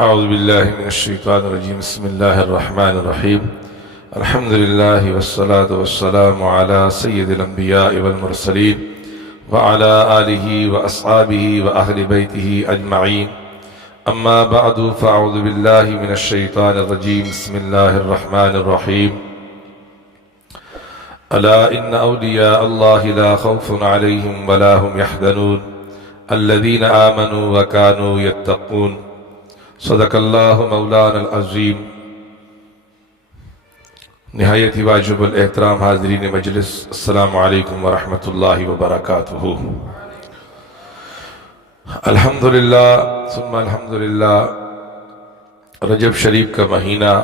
اعوذ باللہ من الشیطان الرجیم بسم اللہ الرحمن الرحیم الحمد للہ والصلاة والسلام علی سید الانبیاء والمرسلین وعلی آلہ واصحابہ واہل بیتہ اجمعین اما بعد فاعوذ باللہ من الشیطان الرجیم بسم اللہ الرحمن الرحیم الا ان اولیاء اللہ لا خوف علیہم ولا هم يحزنون الذین آمنوا وکانوا یتقون صدق اللہ مولانا العظیم۔ نہایت ہی واجب الاحترام حاضرین مجلس، السلام علیکم ورحمۃ اللہ وبرکاتہ۔ الحمدللہ ثم الحمدللہ، رجب شریف کا مہینہ،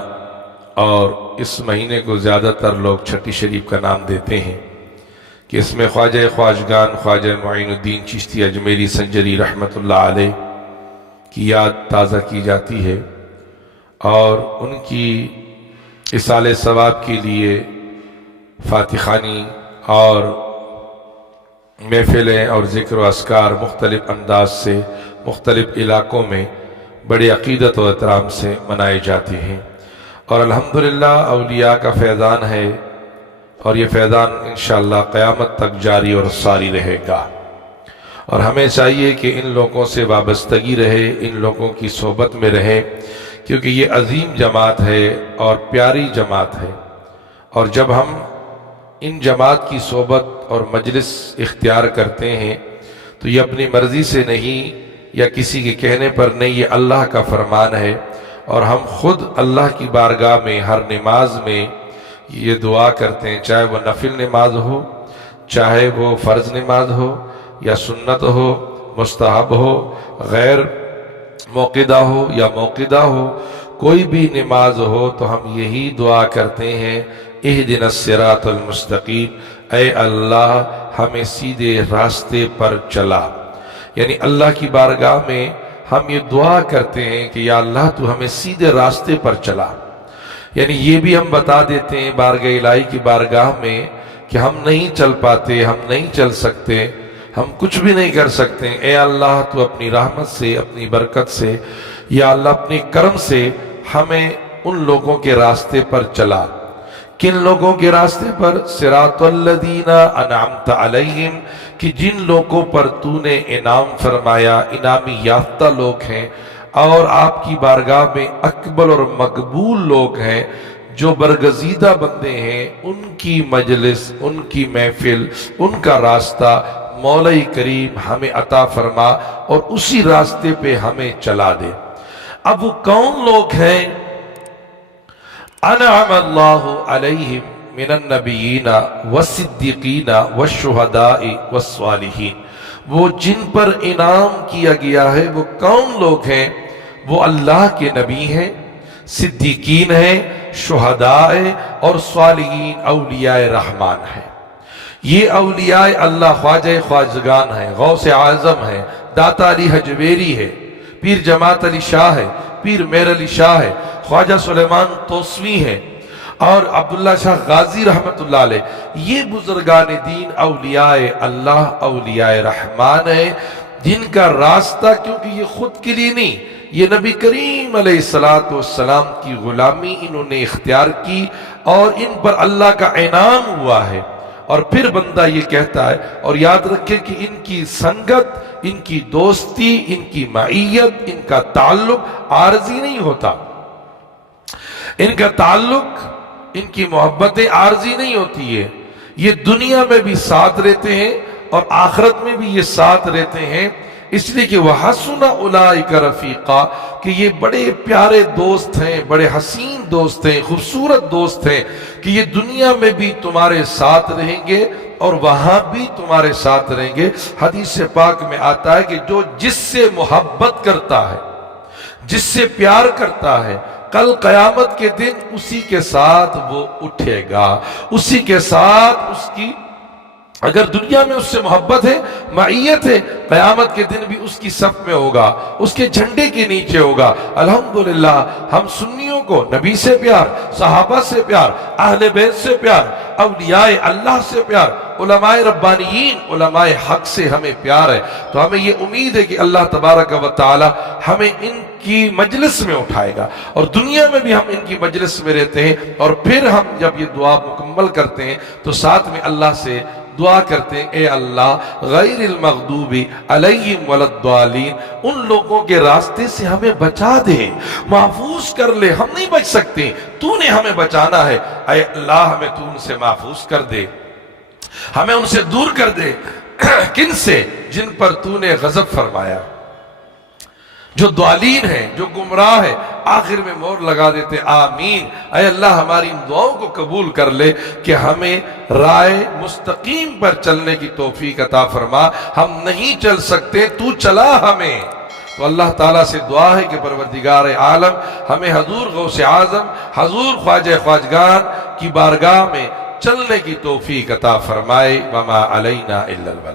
اور اس مہینے کو زیادہ تر لوگ چھٹی شریف کا نام دیتے ہیں کہ اس میں خواجہ خواجگان خواجہ معین الدین چشتی اجمیری سنجری رحمۃ اللہ علیہ کی یاد تازہ کی جاتی ہے، اور ان کی اصالِ ثواب کے لیے فاتحانی اور محفلیں اور ذکر و اذکار مختلف انداز سے مختلف علاقوں میں بڑی عقیدت و احترام سے منائے جاتے ہیں، اور الحمدللہ اولیاء کا فیضان ہے، اور یہ فیضان انشاءاللہ قیامت تک جاری اور ساری رہے گا۔ اور ہمیں چاہیے کہ ان لوگوں سے وابستگی رہے، ان لوگوں کی صحبت میں رہے، کیونکہ یہ عظیم جماعت ہے اور پیاری جماعت ہے، اور جب ہم ان جماعت کی صحبت اور مجلس اختیار کرتے ہیں تو یہ اپنی مرضی سے نہیں یا کسی کے کہنے پر نہیں، یہ اللہ کا فرمان ہے، اور ہم خود اللہ کی بارگاہ میں ہر نماز میں یہ دعا کرتے ہیں، چاہے وہ نفل نماز ہو، چاہے وہ فرض نماز ہو یا سنت ہو، مستحب ہو، غیر موقدہ ہو یا موقدہ ہو، کوئی بھی نماز ہو تو ہم یہی دعا کرتے ہیں، اہدنا الصراط المستقیم، اے اللہ ہمیں سیدھے راستے پر چلا۔ یعنی اللہ کی بارگاہ میں ہم یہ دعا کرتے ہیں کہ یا اللہ تو ہمیں سیدھے راستے پر چلا۔ یعنی یہ بھی ہم بتا دیتے ہیں بارگاہ الہی کی بارگاہ میں کہ ہم نہیں چل پاتے، ہم نہیں چل سکتے، ہم کچھ بھی نہیں کر سکتے، اے اللہ تو اپنی رحمت سے، اپنی برکت سے، یا اللہ اپنی کرم سے ہمیں ان لوگوں کے راستے پر چلا۔ کن لوگوں کے راستے پر؟ صراط الذین انعمت علیہم، کہ جن لوگوں پر تو نے انعام فرمایا، انعامی یافتہ لوگ ہیں، اور آپ کی بارگاہ میں اقبل اور مقبول لوگ ہیں، جو برگزیدہ بندے ہیں، ان کی مجلس، ان کی محفل، ان کا راستہ مولا کریم ہمیں عطا فرما اور اسی راستے پہ ہمیں چلا دے۔ اب وہ کون لوگ ہیں؟ انعم اللہ علیہم من النبیین والصدیقین والشہداء والصالحین، وہ جن پر انعام کیا گیا ہے وہ کون لوگ ہیں؟ وہ اللہ کے نبی ہیں، صدیقین ہیں، شہداء اور صالحین اولیاء رحمان ہیں۔ یہ اولیاء اللہ خواجہ خواجگان ہیں، غوث اعظم ہیں، داتا علی حجویری ہے، پیر جماعت علی شاہ ہے، پیر میر علی شاہ ہے، خواجہ سلیمان توسوی ہے، اور عبداللہ شاہ غازی رحمت اللہ علیہ۔ یہ بزرگان دین اولیاء اللہ، اولیاء رحمان ہیں، جن کا راستہ، کیونکہ یہ خود کے لیے نہیں، یہ نبی کریم علیہ السلام کی غلامی انہوں نے اختیار کی، اور ان پر اللہ کا انعام ہوا ہے۔ اور پھر بندہ یہ کہتا ہے، اور یاد رکھے کہ ان کی سنگت، ان کی دوستی، ان کی معیت، ان کا تعلق عارضی نہیں ہوتا، ان کا تعلق، ان کی محبتیں عارضی نہیں ہوتی ہے، یہ دنیا میں بھی ساتھ رہتے ہیں اور آخرت میں بھی یہ ساتھ رہتے ہیں، اس لیے کہ وَحَسُنَ أُولَئِكَ رَفِيقًا، کہ یہ بڑے پیارے دوست ہیں، بڑے حسین دوست ہیں، خوبصورت دوست ہیں، کہ یہ دنیا میں بھی تمہارے ساتھ رہیں گے اور وہاں بھی تمہارے ساتھ رہیں گے۔ حدیث پاک میں آتا ہے کہ جو جس سے محبت کرتا ہے، جس سے پیار کرتا ہے، کل قیامت کے دن اسی کے ساتھ وہ اٹھے گا، اسی کے ساتھ اس کی، اگر دنیا میں اس سے محبت ہے، معیت ہے، قیامت کے دن بھی اس کی صف میں ہوگا، اس کے جھنڈے کے نیچے ہوگا۔ الحمدللہ ہم سنیوں کو نبی سے پیار، صحابہ سے پیار، اہل بیت سے پیار، اولیاء اللہ سے پیار، علماء ربانیین، علماء حق سے ہمیں پیار ہے، تو ہمیں یہ امید ہے کہ اللہ تبارک و تعالی ہمیں ان کی مجلس میں اٹھائے گا، اور دنیا میں بھی ہم ان کی مجلس میں رہتے ہیں، اور پھر ہم جب یہ دعا مکمل کرتے ہیں تو ساتھ میں اللہ سے دعا کرتے ہیں، اے اللہ غیر المغضوب علیہم ولا الضالین، ان لوگوں کے راستے سے ہمیں بچا دے، محفوظ کر لے، ہم نہیں بچ سکتے، تو نے ہمیں بچانا ہے، اے اللہ ہمیں تو ان سے محفوظ کر دے، ہمیں ان سے دور کر دے، کن سے؟ جن پر تو نے غضب فرمایا، جو ضالین ہیں، جو گمراہ ہیں، آخر میں مور لگا دیتے آمین۔ اے اللہ ہماری ان دعاؤں کو قبول کر لے کہ ہمیں رائے مستقیم پر چلنے کی توفیق عطا فرما، ہم نہیں چل سکتے، تو چلا ہمیں۔ تو اللہ تعالیٰ سے دعا ہے کہ پروردگار عالم ہمیں حضور غوث اعظم، حضور خواجہ خواجگان کی بارگاہ میں چلنے کی توفیق عطا فرمائے، وما علینا الا البلاغ۔